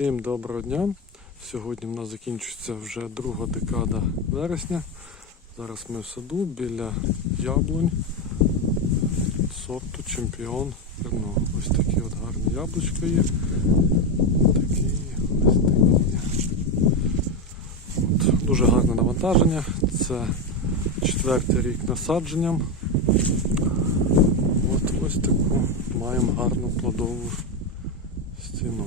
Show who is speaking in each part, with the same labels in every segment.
Speaker 1: Всім доброго дня. Сьогодні в нас закінчується вже друга декада вересня. Зараз ми в саду біля яблунь сорту чемпіон Терно. Ось такі от гарні яблучка є. Такі, ось такі. От, дуже гарне навантаження. Це четвертий рік насадженням. От ось таку маємо гарну плодову стіну.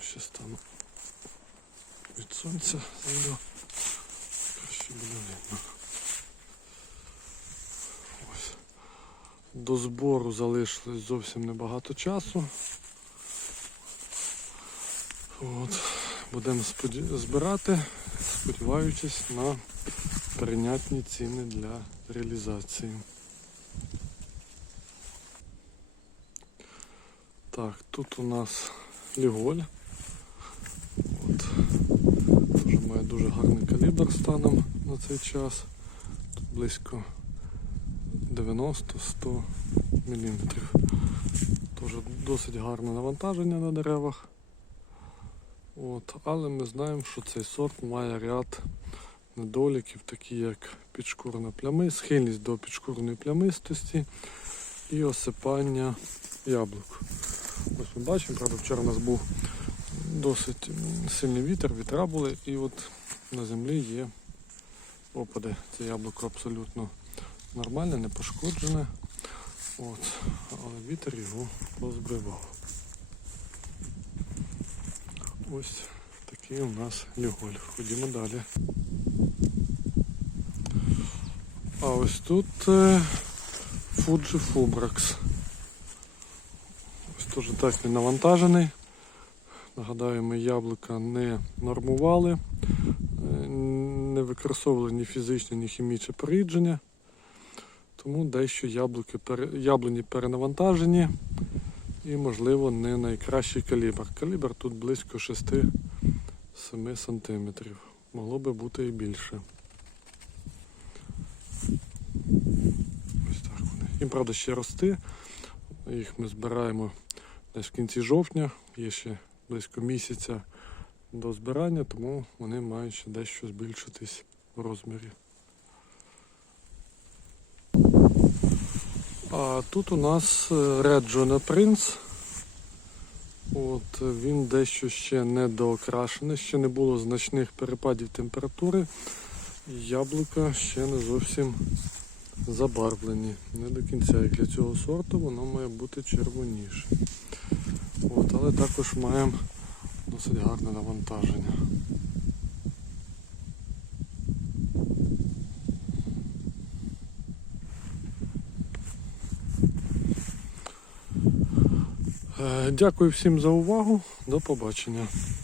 Speaker 1: Ще стану від сонця зайду. Краще буде видно. Ось. До збору залишилось зовсім небагато часу. От. Будемо збирати, сподіваючись на прийнятні ціни для реалізації. Так, тут у нас ліголь. От. Тоже має дуже гарний калібр станом на цей час. Тут близько 90-100 мм. Теж досить гарне навантаження на деревах. От. Але ми знаємо, що цей сорт має ряд недоліків, такі як підшкурна плями, схильність до підшкурної плямистості і осипання яблук. Ось ми бачимо, правда, вчора у нас був досить сильний вітер, вітра були, і от на землі є опади. Це яблуко абсолютно нормальне, не пошкоджене. От. Але вітер його позбивав. Ось такий у нас ліголь. Ходімо далі. А ось тут е, Fuji Fubrax. Теж так він навантажений. Нагадаю, ми яблука не нормували, е, не використовували ні фізичне, ні хімічне порідження. Тому дещо яблуки, яблуні перенавантажені і, можливо, не найкращий калібр. Калібр тут близько 6-7 см. Могло би бути і більше. Ось так вони. Їм, правда, ще рости. Їх ми збираємо в кінці жовтня, є ще близько місяця до збирання, тому вони мають ще дещо збільшитись в розмірі. А тут у нас е, Red John От, він дещо ще не доокрашений, ще не було значних перепадів температури. Яблука ще не зовсім забарвлені. Не до кінця. Як для цього сорту воно має бути червоніше. Також маємо досить гарне навантаження. Е, Дякую всім за увагу. До побачення.